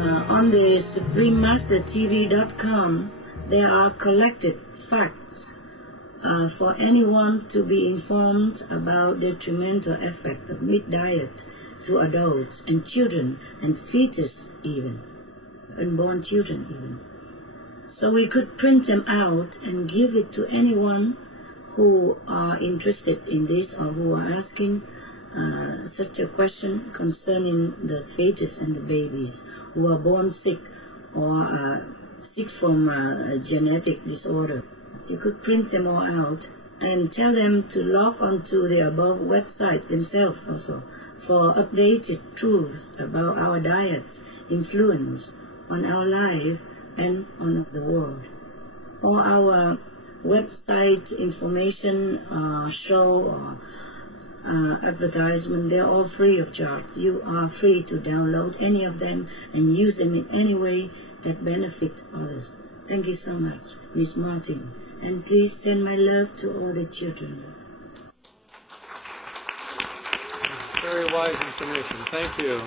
On the SupremeMasterTV.com, there are collected facts for anyone to be informed about the detrimental effect of meat diet to adults and children and fetus even, unborn children even. So we could print them out and give it to anyone who are interested in this or who are asking such a question concerning the fetus and the babies who are born sick or sick from a genetic disorder. You could print them all out and tell them to log onto the above website themselves also for updated truths about our diet's influence on our life and on the world. All our website information, show, or advertisement, they're all free of charge. You are free to download any of them and use them in any way that benefit others. Thank you so much, Ms. Martin. And please send my love to all the children. Very wise information. Thank you.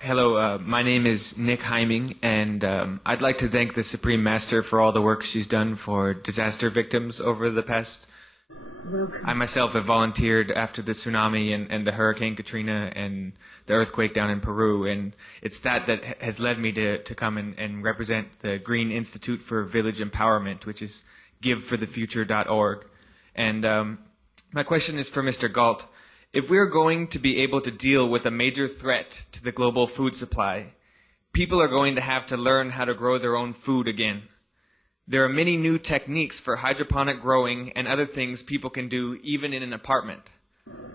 Hello, my name is Nick Heiming, and I'd like to thank the Supreme Master for all the work she's done for disaster victims over the past. Welcome. I myself have volunteered after the tsunami and the Hurricane Katrina and the earthquake down in Peru, and it's that has led me to come and represent the Green Institute for Village Empowerment, which is giveforthefuture.org. And my question is for Mr. Galt. If we're going to be able to deal with a major threat to the global food supply, people are going to have to learn how to grow their own food again. There are many new techniques for hydroponic growing and other things people can do even in an apartment.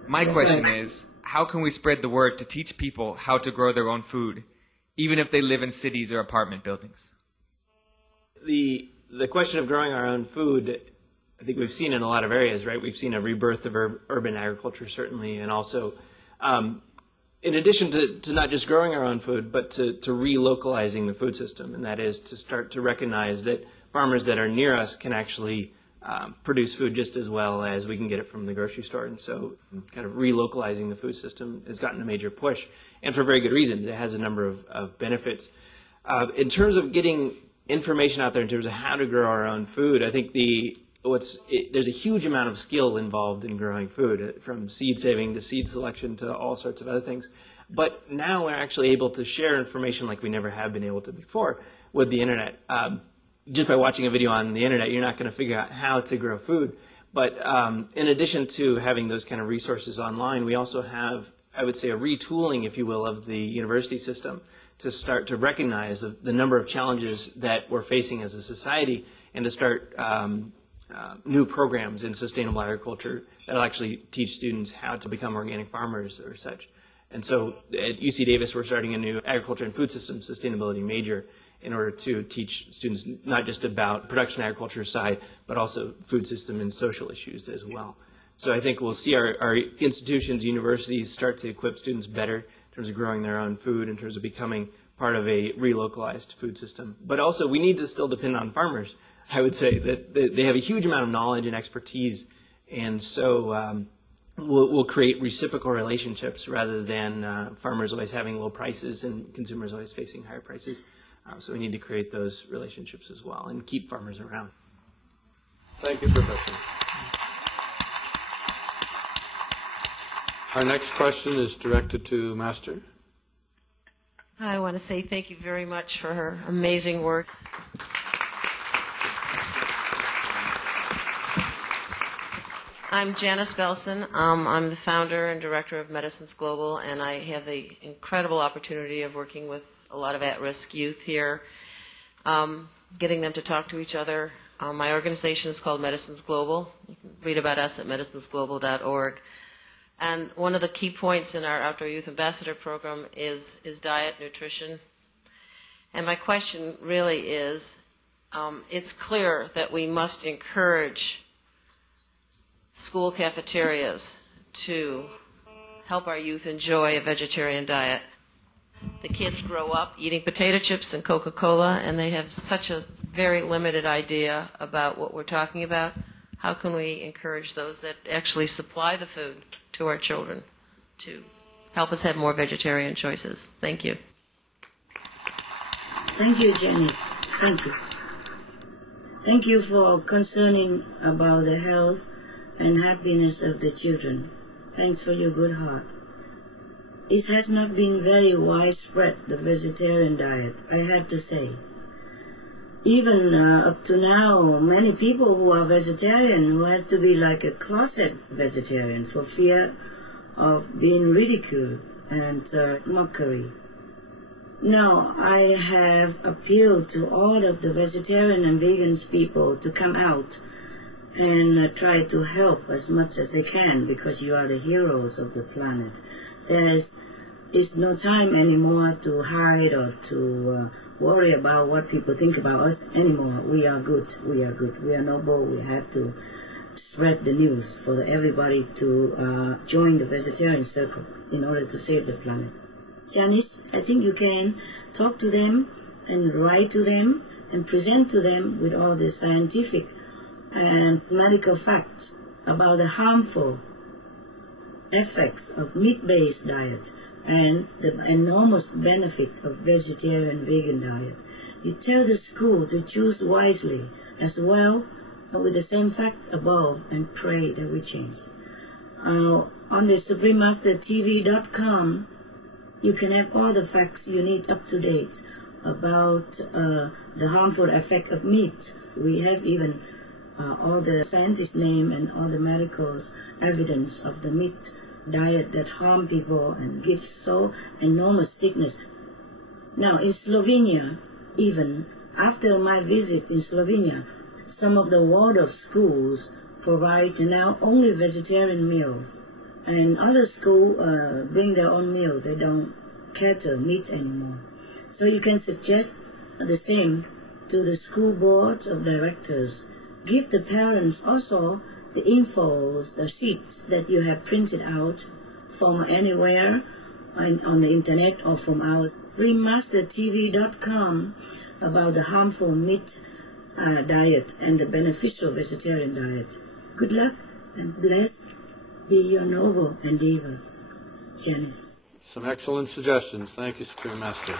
My question is, how can we spread the word to teach people how to grow their own food, even if they live in cities or apartment buildings? The question of growing our own food, I think we've seen in a lot of areas, right? We've seen a rebirth of urban agriculture, certainly, and also, in addition to not just growing our own food, but to relocalizing the food system, and that is to start to recognize that farmers that are near us can actually produce food just as well as we can get it from the grocery store. And so kind of relocalizing the food system has gotten a major push, and for very good reason. It has a number of benefits. In terms of getting information out there in terms of how to grow our own food, I think there's a huge amount of skill involved in growing food, from seed saving to seed selection to all sorts of other things. But now we're actually able to share information like we never have been able to before with the internet. Just by watching a video on the internet, you're not going to figure out how to grow food. But in addition to having those kind of resources online, we also have, I would say, a retooling, if you will, of the university system to start to recognize the number of challenges that we're facing as a society, and to start new programs in sustainable agriculture that will actually teach students how to become organic farmers or such. And so at UC Davis, we're starting a new agriculture and food system sustainability major in order to teach students not just about production agriculture side, but also food system and social issues as well. So I think we'll see our institutions, universities start to equip students better in terms of growing their own food, in terms of becoming part of a relocalized food system. But also we need to still depend on farmers. I would say that they have a huge amount of knowledge and expertise, and so we'll create reciprocal relationships rather than farmers always having low prices and consumers always facing higher prices. So we need to create those relationships as well and keep farmers around. Thank you, Professor. Our next question is directed to Master. I want to say thank you very much for her amazing work. I'm Janice Belson. I'm the founder and director of Medicines Global, and I have the incredible opportunity of working with a lot of at-risk youth here, getting them to talk to each other. My organization is called Medicines Global. You can read about us at medicinesglobal.org. And one of the key points in our Outdoor Youth Ambassador program is diet, nutrition. And my question really is, it's clear that we must encourage school cafeterias to help our youth enjoy a vegetarian diet. The kids grow up eating potato chips and Coca-Cola, and they have such a very limited idea about what we're talking about. How can we encourage those that actually supply the food to our children to help us have more vegetarian choices? Thank you. Thank you, Janice. Thank you. Thank you for concerning about the health and happiness of the children. Thanks for your good heart. It has not been very widespread, the vegetarian diet, I have to say. Even up to now, many people who are vegetarian who has to be like a closet vegetarian for fear of being ridiculed and mockery. Now, I have appealed to all of the vegetarian and vegans people to come out and try to help as much as they can, because you are the heroes of the planet. There is no time anymore to hide or to worry about what people think about us anymore. We are good. We are good. We are noble. We have to spread the news for everybody to join the vegetarian circle in order to save the planet. Janice, I think you can talk to them and write to them and present to them with all the scientific and medical facts about the harmful effects of meat-based diet and the enormous benefit of vegetarian vegan diet. You tell the school to choose wisely as well with the same facts above and pray that we change. On the SupremeMasterTV.com, you can have all the facts you need up to date about the harmful effect of meat. We have even all the scientists' name and all the medical evidence of the meat diet that harm people and gives so enormous sickness. Now in Slovenia, even after my visit in Slovenia, some of the Waldorf schools provide now only vegetarian meals, and other schools bring their own meal. They don't cater meat anymore. So you can suggest the same to the school boards of directors. Give the parents also the infos, the sheets that you have printed out from anywhere on the internet or from our SupremeMasterTV.com about the harmful meat diet and the beneficial vegetarian diet. Good luck and blessed be your noble endeavor. Janice. Some excellent suggestions. Thank you, Supreme Master.